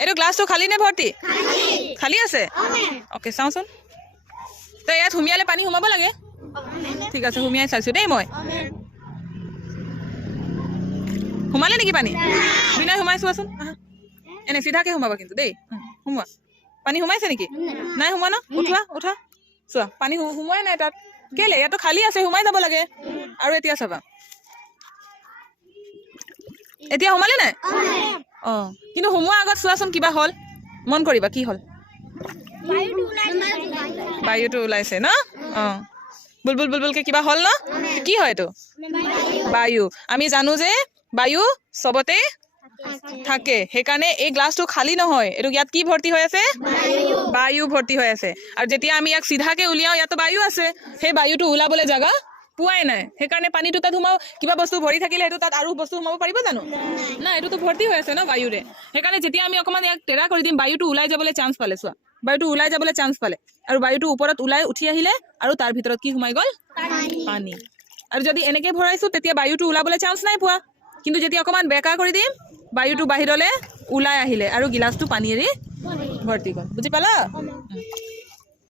এইটো গ্লাছটো খালী নে ভৰ্তি? খালী আছে। অ'কে, চাওঁচোন। তো ইয়াত সুমিয়ালে পানী সোমাব লাগে। ঠিক আছে, সুমিয়াই চাইছোঁ দেই মই। সোমালে নেকি পানী? বিনয় সোমাই চোৱাচোন। এনে চিধাকৈ সোমাবা কিন্তু দেই। সোমোৱা। পানী সোমাইছে নেকি? নাই সোমোৱা ন? উঠোৱা উঠা চোৱা, পানী সোমোৱাই নাই তাত। কেলে? ইয়াতো খালী আছে, সোমাই যাব লাগে। আৰু এতিয়া চাবা, এতিয়া সোমালে নাই? অঁ, কিন্তু সোমোৱাৰ আগত চোৱাচোন কিবা হ'ল। মন কৰিবা কি হ'ল? বায়ুটো ওলাইছে ন? অঁ, বুলবুল বুলবুলকে কিবা হ'ল ন? কি হয় এইটো? বায়ু। আমি জানো যে বায়ু চবতে থাকে, সেইকাৰণে এই গ্লাছটো খালী নহয়। এইটো ইয়াত কি ভৰ্তি হৈ আছে? বায়ু ভৰ্তি হৈ আছে। আৰু যেতিয়া আমি ইয়াক চিধাকে উলিয়াও, ইয়াতো বায়ু আছে। সেই বায়ুটো ওলাবলৈ জাগা পোৱাই নাই, সেইকাৰণে পানীটো তাত সোমাও। কিবা বস্তু ভৰি থাকিলে সেইটো তাত আৰু বস্তু সোমাব পাৰিব জানো? নাই, এইটোতো ভৰ্তি হৈ আছে ন বায়ুৰে। সেইকাৰণে যেতিয়া আমি অকণমান ইয়াক টেৰা কৰি দিম, বায়ুটো ওলাই যাবলৈ চান্স পালে। চোৱা, বায়ুটো ওলাই যাবলৈ চান্স পালে, আৰু বায়ুটো ওপৰত ওলাই উঠি আহিলে, আৰু তাৰ ভিতৰত কি সোমাই গ'ল? পানী। আৰু যদি এনেকে ভৰাইছো, তেতিয়া বায়ুটো ওলাবলৈ চান্স নাই পোৱা। কিন্তু যেতিয়া অকণমান বেকা কৰি দিম, বায়ুটো বাহিৰলৈ ওলাই আহিলে, আৰু গিলাচটো পানীৰে ভৰ্তি গ'ল। বুজি পালা?